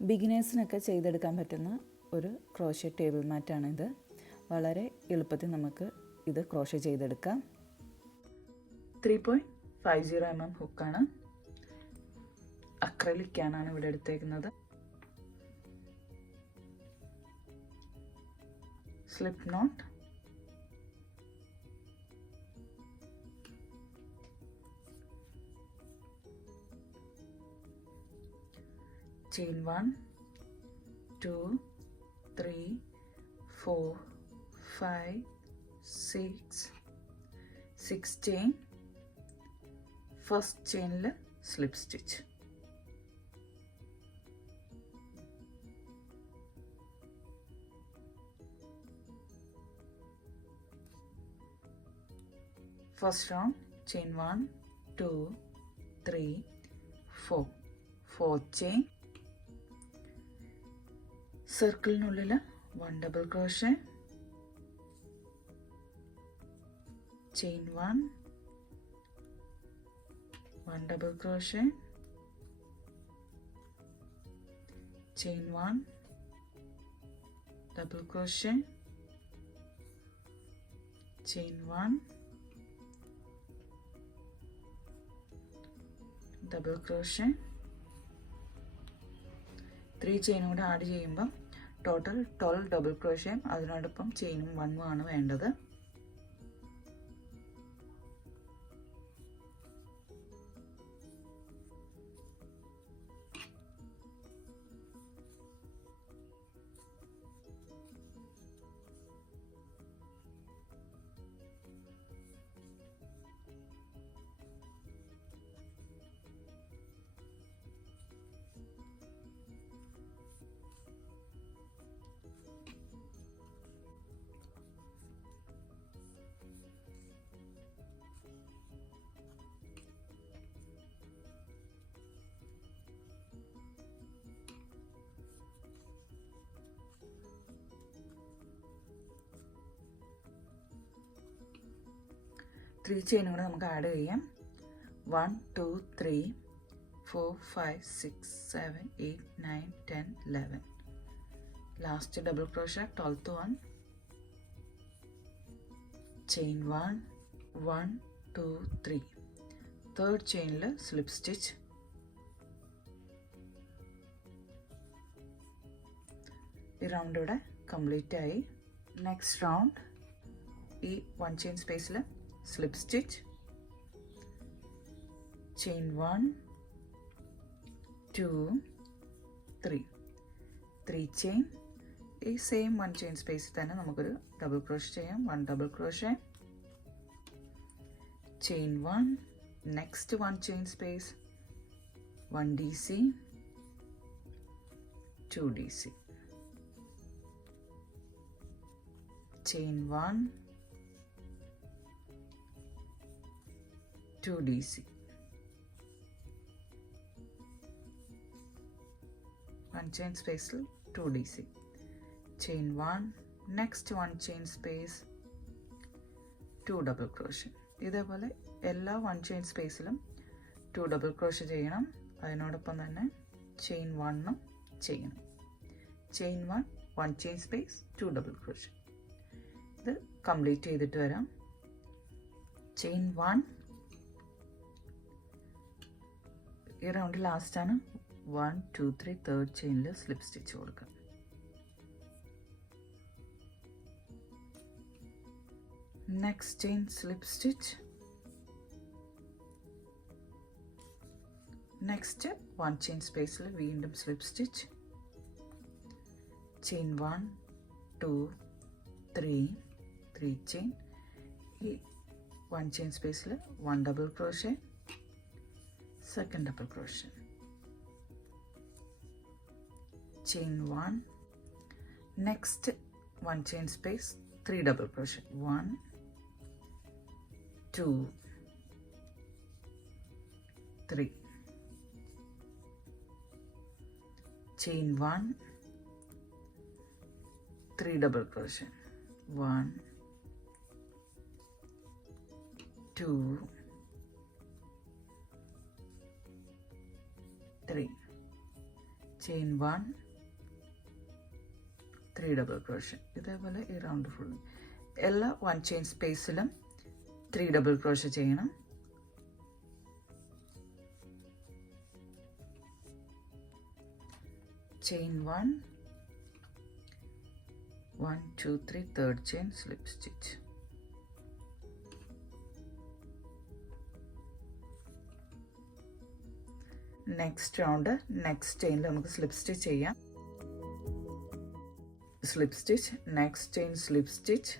ബിഗിനേഴ്സിനൊക്കെ ചെയ്തെടുക്കാൻ പറ്റുന്ന ഒരു ക്രോഷ്യ ടേബിൾ മാറ്റാണിത്. വളരെ എളുപ്പത്തിൽ നമുക്ക് ഇത് ക്രോഷ്യ ചെയ്തെടുക്കാം. 3.50 mm ഹുക്കാണ്. അക്രലിക് ക്യാനാണ് ഇവിടെ എടുത്തേക്കുന്നത്. Slip note, chain 1, 2, 3, 4, 5, 6 chain. First chain slip stitch. First round chain 1, 2, 3, 4. Fourth chain. സർക്കിളിനുള്ളിൽ 1 double crochet, chain 1, 1 double crochet, chain 1, double crochet, chain 1, double crochet. 3 ചെയിനും കൂടെ ആഡ് ചെയ്യുമ്പം ടോട്ടൽ 12 ഡബിൾ ക്രോഷ്യം, അതിനോടൊപ്പം ചെയിനും 1 ആണ് വേണ്ടത്. ത്രീ ചെയിനും കൂടെ നമുക്ക് ആഡ് ചെയ്യാം. 1, 2, 3, 4, 5, 6, 7, 8, 9, 10, 11. Last double crochet 12th one. Chain 1, 1, 2, 3. Third ചെയിനിൽ slip stitch. ഈ റൗണ്ട് ഇവിടെ കംപ്ലീറ്റ് ആയി. നെക്സ്റ്റ് റൗണ്ട് ഈ 1 ചെയിൻ സ്പേസിൽ slip stitch, chain 1, 2, 3, 3 chain. ഈ സെയിം 1 ചെയിൻ സ്പേസിൽ തന്നെ നമുക്കൊരു ഡബിൾ ക്രോഷ്യ ചെയ്യാം. 1 double crochet, chain 1, next 1 chain space, 1 DC, 2 DC, chain 1, 2 DC, 1 chain space 2 DC, chain 1, next 1 chain space, 2 double crochet. ഇതേപോലെ എല്ലാ 1 chain സ്പേസിലും 2 double crochet ചെയ്യണം. അതിനോടൊപ്പം തന്നെ chain 1 ചെയ്യണം. chain 1, 1 chain space, 2 double crochet. ഇത് കംപ്ലീറ്റ് ചെയ്തിട്ട് വരാം. chain 1, ഈ റൗണ്ട് ലാസ്റ്റ് ആണ്. 1, 2, 3 തേർഡ് ചെയിനിൽ സ്ലിപ്പ് സ്റ്റിച്ച് കൊടുക്കുക. Next chain slip stitch. Next 1 chain സ്പേസിൽ വീണ്ടും സ്ലിപ്പ് സ്റ്റിച്ച്. Chain 1, 2, 3 chain. ഈ 1 ചെയിൻ സ്പേസിൽ 1 double crochet, second double crochet, chain 1, next 1 chain space, 3 double crochet, 1, 2, 3, chain 1, 3 double crochet, 1, 2, 3, chain 1, 3 double crochet. ഇതേപോലെ ഈ round full എല്ലാ 1 chain സ്പേസിലും 3 double crochet ചെയ്യണം. chain 1, 1 2 3 third chain slip stitch. Next round next ചെയിനിൽ നമുക്ക് slip stitch ചെയ്യാം. Slip stitch, next chain slip stitch,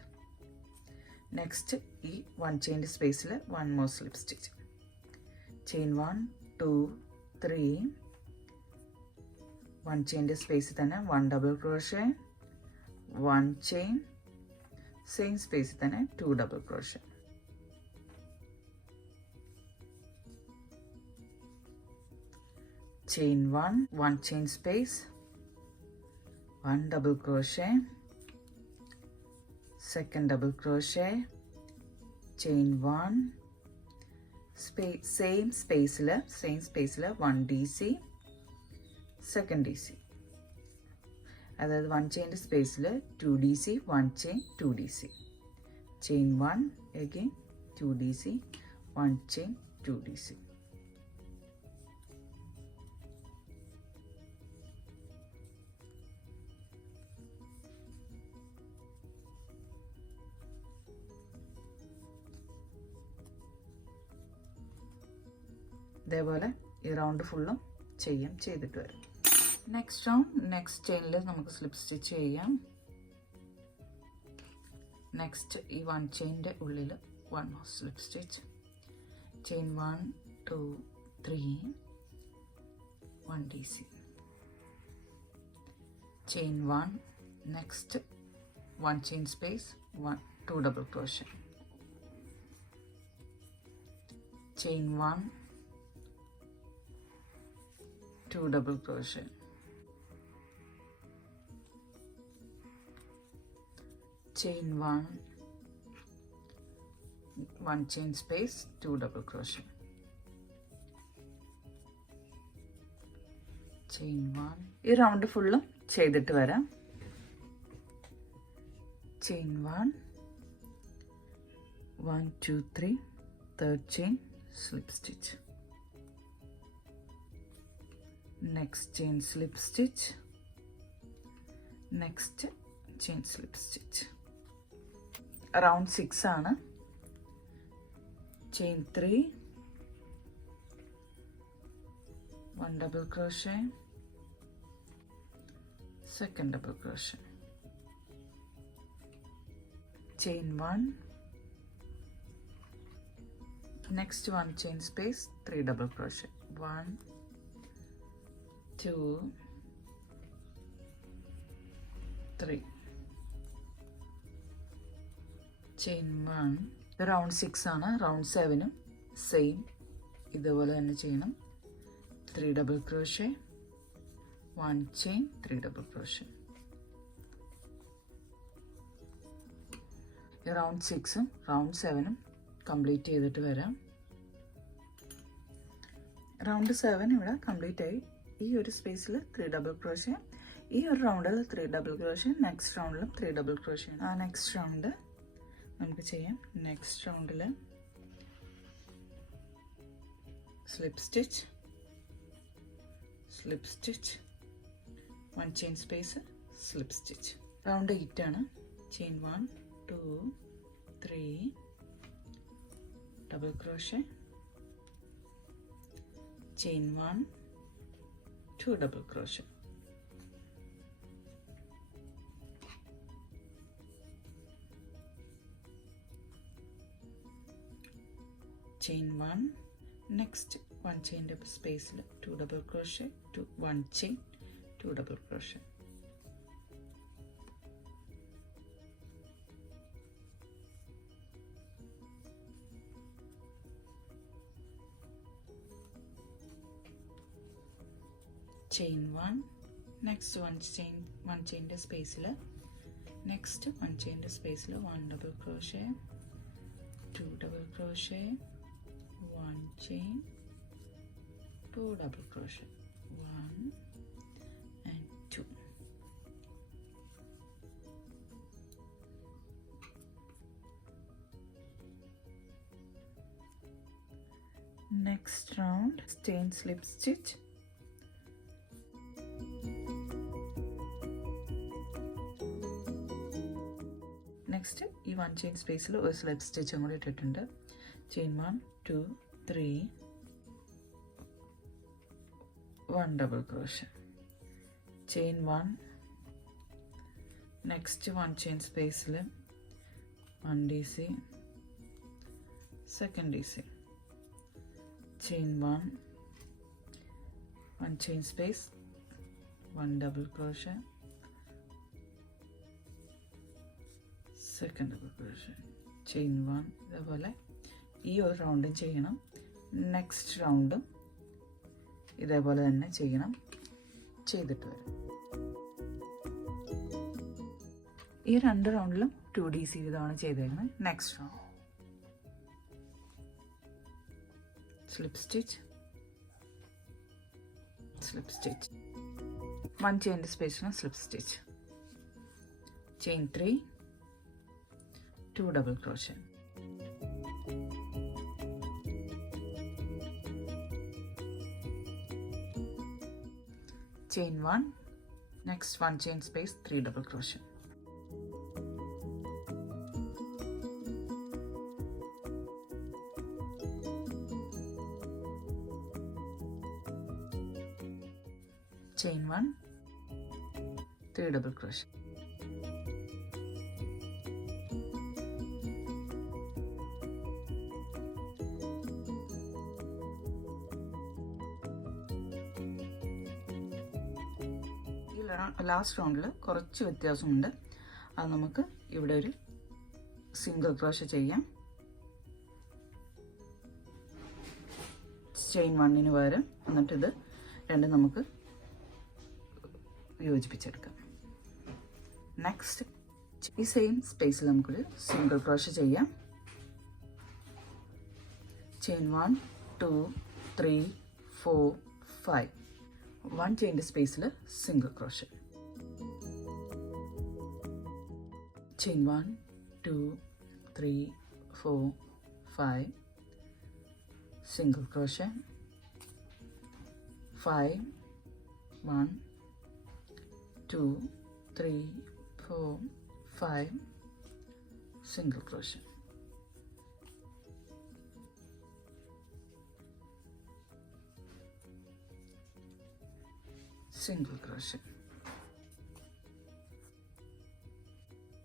next ഈ 1 chain സ്പേസിൽ 1 more slip stitch. Chain 1 2 3, 1 ചെയിൻ്റെ സ്പേസിൽ തന്നെ 1 ഡബിൾ ക്രോഷേ, 1 ചെയിൻ, സെയിം സ്പേസിൽ തന്നെ 2 double crochet. chain 1, 1 chain space, 1 double crochet, second double crochet, chain 1, same space 1 DC, second DC. അതായത് 1 chain space 2 DC, 1 chain 2 DC, chain 1 again 2 DC, 1 chain 2 DC. ഇതേപോലെ ഈ round ഫുള്ളും ചെയ്തിട്ട് വരും. Next round next ചെയിനിൽ നമുക്ക് സ്ലിപ്പ് സ്റ്റിച്ച് ചെയ്യാം. Next ഈ 1 ചെയിൻ്റെ ഉള്ളിൽ 1 more slip stitch. Chain 1 2 3, 1 DC. Chain 1, next 1 chain space 2 double crochet. Chain 1, 2 double crochet, chain 1, 1 chain space, 2 double crochet, chain 1. ഈ റൗണ്ട് ഫുള്ളും ചെയ്തിട്ട് വരാം. chain 1, 1 2 3 third chain slip stitch, next chain slip stitch, next chain slip stitch. Round 6 ആണ്. chain 3, 1 double crochet, second double crochet, chain 1, next 1 chain space 3 double crochet, 1 2 3, chain 1. Round 6 ആണ്. Round 7 same ഇതുപോലെ തന്നെ ചെയ്യണം. 3 double crochet, 1 chain, 3 double crochet. Round 6ഉം round 7ഉം complete ചെയ്തിട്ട് വരാം. Round 7 ഇവിടെ കംപ്ലീറ്റ് ആയി. ഈ ഒരു സ്പേസിൽ 3 ഡബിൾ ക്രോഷേ, ഈ ഒരു റൗണ്ടിൽ 3 ഡബിൾ ക്രോഷേ, നെക്സ്റ്റ് റൗണ്ടിലും 3 ഡബിൾ ക്രോഷേ. ആ നെക്സ്റ്റ് റൗണ്ട് നമുക്ക് ചെയ്യാം. നെക്സ്റ്റ് റൗണ്ടിൽ slip stitch, slip stitch, 1 chain space, slip stitch. Round 8 ആണ്. Chain 1 2 3 double crochet, chain 1 2 double crochet, chain 1, next 1 chain double space 2 double crochet, 1 chain 2 double crochet, chain 1, next 1 chain space next 1 chain space 1 double crochet, 2 double crochet, 1 chain, 2 double crochet, 1 next round chain slip stitch, next ഈ 1 chain space ഒരു slip stitch കൂടി ഇട്ടിട്ടുണ്ട്. chain 1 2 3 1 double crochet, chain 1, next 1 chain space 1 DC, second DC, chain 1, 1 chain space, 1 double crochet, second double crochet, chain 1. ഇതേപോലെ ഈ ഒരു റൗണ്ടും ചെയ്യണം, next റൗണ്ടും ഇതേപോലെ തന്നെ ചെയ്യണം. ചെയ്തിട്ട് വരും. ഈ 2 റൗണ്ടിലും 2 DC വീതമാണ് ചെയ്തേക്കുന്നത്. Next round slip stitch, slip stitch, 1 chain സ്പേസിന് slip stitch, chain 3, 2 double crochet, chain 1, next 1 chain space, 3 double crochet, chain 1, 3 double crochet, last റൗണ്ടിൽ കുറച്ച് വ്യത്യാസമുണ്ട്. അത് നമുക്ക് ഇവിടെ ഒരു സിംഗിൾ ക്രോഷേ ചെയ്യാം. ചെയിൻ 1 പകരം, എന്നിട്ട് ഇത് രണ്ടും നമുക്ക് യോജിപ്പിച്ചെടുക്കാം. നെക്സ്റ്റ് ഈ സെയിം സ്പേസിൽ നമുക്കൊരു സിംഗിൾ ക്രോഷേ ചെയ്യാം. ചെയിൻ 1 2 3 4 5, 1 ചെയിൻ്റെ സ്പേസിൽ single crochet, chain 1 2 3 4 5, single crochet, 5 1 2 3 4 5, single crochet, single crochet.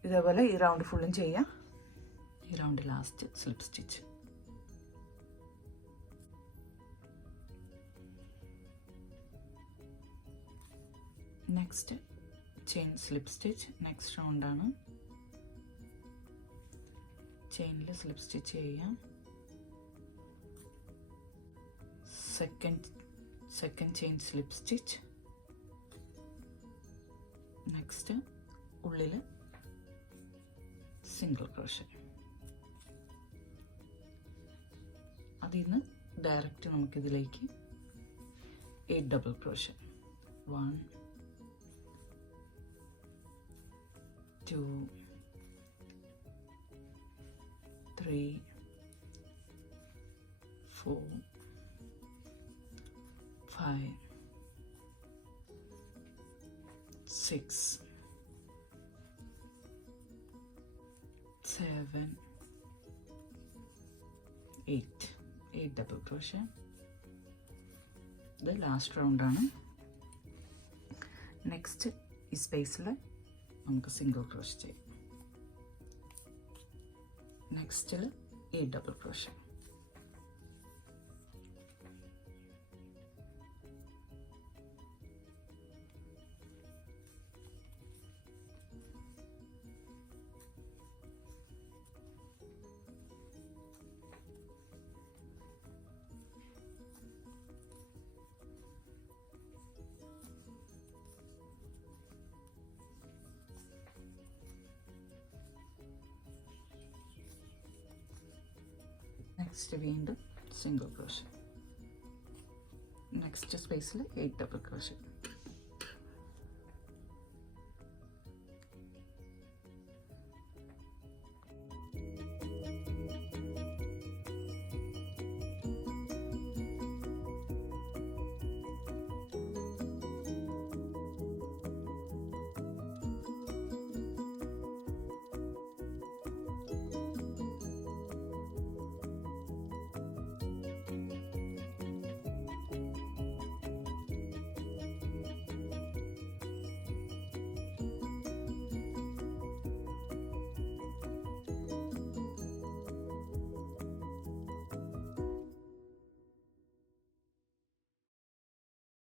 ഇതേപോലെ ഈ റൗണ്ട് ഫുള്ളും ചെയ്യാം. ഈ round last slip stitch, next chain slip stitch. Next റൗണ്ടാണ്. ചെയിനിൽ സ്ലിപ്പ് സ്റ്റിച്ച് ചെയ്യാം. Second chain slip stitch, next ഉള്ളിൽ സിംഗിൾ ക്രോഷേ. അതിൽ നിന്ന് ഡയറക്റ്റ് നമുക്കിതിലേക്ക് 8 ഡബിൾ ക്രോഷേ, 1 2 3 4 5 6 7 8 ഡബിൾ ക്രോഷേ. ഇത് ലാസ്റ്റ് റൗണ്ടാണ്. നെക്സ്റ്റ് ഈ സ്പേസിൽ നമുക്ക് സിംഗിൾ ക്രോഷേ ചെയ്യാം. നെക്സ്റ്റിൽ 8 ഡബിൾ ക്രോഷേ. നെക്സ്റ്റ് വീണ്ടും സിംഗിൾ ക്രോഷേ. നെക്സ്റ്റ് സ്പേസിൽ 8 ഡബിൾ ക്രോഷേ.